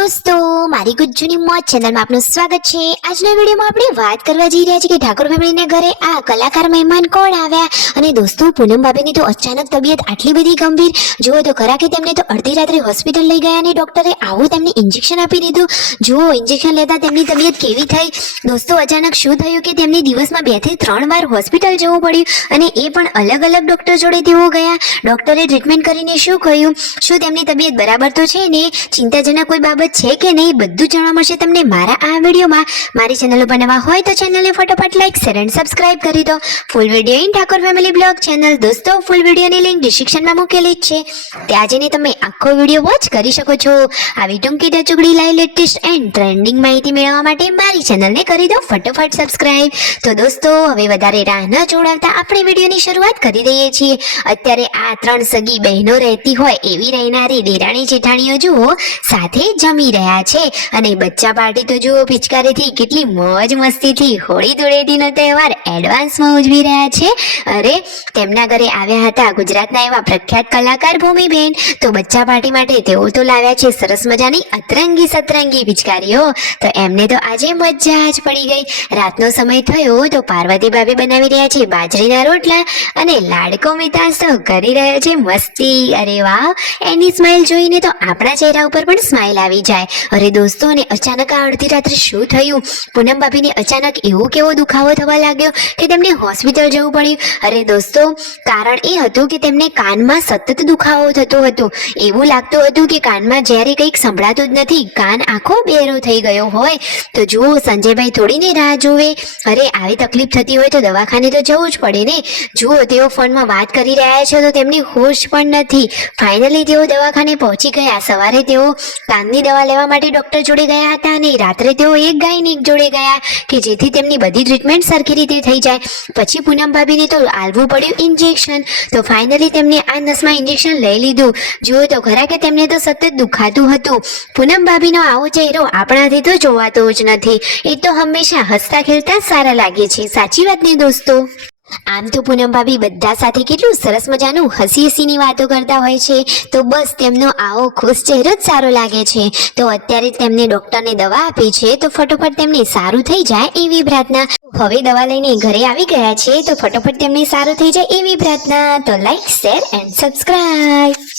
दोस्तों मारी गुज्जुनी मौज चैनल में आपનું સ્વાગત છે। આજના વિડિયોમાં આપણે વાત કરવા જઈ રહ્યા છીએ કે ઠાકોર ફેમિલીના ઘરે આ કલાકાર મહેમાન કોણ આવ્યા। અને દોસ્તો પૂનમ ભાભીની તો અચાનક તબિયત આટલી બધી ગંભીર જુઓ તો ખરા કે તેમને તો અડધી રાત્રે હોસ્પિટલ લઈ ગયા અને ડોક્ટરે આવું તેમને ઇન્જેક્શન આપી દીધું। જુઓ ઇન્જેક્શન લેતા તેમની તબિયત કેવી થઈ। દોસ્તો અચાનક શું થયું કે તેમને દિવસમાં 2 થી 3 વાર હોસ્પિટલ જવું પડ્યું અને એ પણ અલગ અલગ ડોક્ટર જોડે તેઓ ગયા। ડોક્ટરે ટ્રીટમેન્ટ કરીને શું કહ્યું, શું તેમની તબિયત બરાબર તો છે ને, ચિંતાજનક કોઈ બાબત છે કે નહીં, બધું જાણવા મળશે તમને મારા આ વિડીયોમાં। મારી ચેનલ ઉપર નવા હોય તો ચેનલને ફટાફટ લાઈક શેર અને સબસ્ક્રાઇબ કરી દો। Full video in Thakor family blog channel દોસ્તો ફૂલ વિડીયોની લિંક ડિસ્ક્રિપ્શનમાં મૂકેલી જ છે, ત્યાં જઈને તમે આખો વિડીયો વોચ કરી શકો છો। આવી ટૂંકી ટચુકડી લાઈવ લેટેસ્ટ એન્ડ ટ્રેન્ડિંગ માહિતી મેળવવા માટે મારી ચેનલને કરી દો ફટાફટ સબસ્ક્રાઇબ। તો દોસ્તો હવે વધારે રાહ ન જોડાવતા આપણે વિડીયોની શરૂઆત કરી દઈએ છીએ। અત્યારે આ 3 સગી બહેનો રહેતી હોય એવી રહેનારી દેરાણી જેઠાણીઓ જુઓ સાથે જમી રહ્યા છે અને બચ્ચા પાર્ટી તો જુઓ પિચકારીથી કેટલી મોજ મસ્તીથી હોળી ધૂળેટીનો તહેવાર એડવાન્સમાં ઉજવી રહ્યા છે। અરે તેમના ઘરે આવ્યા હતા ગુજરાતના એવા પ્રખ્યાત કલાકાર ભૂમિબેન, તો બચ્ચા પાર્ટી માટે તેઓ તો લાવ્યા છે સરસ મજાની અતરંગી સતરંગી પિચકારીઓ। તો એમને તો આજે મજા જ પડી ગઈ। રાતનો સમય થયો તો પાર્વતી ભાભી બનાવી રહ્યા છે બાજરીના રોટલા અને લાડકો મિતાસ તો કરી રહ્યા છે મસ્તી। અરે વાહ, એની સ્માઇલ જોઈને તો આપણા ચહેરા ઉપર પણ સ્માઇલ આવી જાય। અરે દોસ્તો અને અચાનક આ અડધી રાત્રે શું થયું, પૂનમ ભાભીને અચાનક એવો કેવો દુખાવો થવા લાગ્યો કે તેમને હોસ્પિટલ જવું પડ્યું। અરે દોસ્તો કારણ એ હતું કે તેમને કાનમાં સતત દુખાવો થતો હતો, એવું લાગતું હતું કે કાનમાં જ્યારે કંઈક સંભળાતું જ નથી, કાન આખો બેરો થઈ ગયો હોય। તો જુઓ સંજયભાઈ થોડીને રાહ જોવે, અરે આવી તકલીફ થતી હોય તો દવાખાને તો જવું જ પડે ને। જુઓ તેઓ ફોનમાં વાત કરી રહ્યા છે તો તેમની હોશ પણ નથી। ફાઇનલી તેઓ દવાખાને પહોંચી ગયા। સવારે તેઓ કાનની દવા લેવા માટે ડોક્ટર જોડે ગયા હતા અને રાત્રે તેઓ એક ગાયનિક જોડે ગયા કે જેથી તેમની બધી ટ્રીટમેન્ટ સરખી રીતે થઈ જાય। પછી પૂનમ ભાભીને તો આલવું પડ્યું ઇન્જેક્શન। તો ફાઇનલી તેમને આ નસમાં ઇન્જેક્શન લઈ લીધું। જુઓ તો ખરા કે તેમને તો સતત દુખાતું હતું। પૂનમ ભાભીનો આવો ચહેરો આપણાથી તો જોવાતો જ નથી, એ તો હંમેશા હસતા ખેલતા સારા લાગે છે, સાચી વાત ને દોસ્તો। આમ તો પૂનમ ભાભી બધા સાથે કેટલું સરસ મજાનું હસી હસીની વાતો કરતા હોય છે, તો બસ તેમનો આવો ખુશ ચહેરો જ સારો લાગે છે। તો અત્યારે તેમને ડોક્ટરને દવા આપી છે તો ફટોફટ તેમને સારું થઈ જાય એવી પ્રાર્થના। હવે દવા લઈને ઘરે આવી ગયા છે તો ફટોફટ તેમને સારું થઈ જાય એવી પ્રાર્થના। તો લાઈક શેર એન્ડ સબસ્ક્રાઇબ।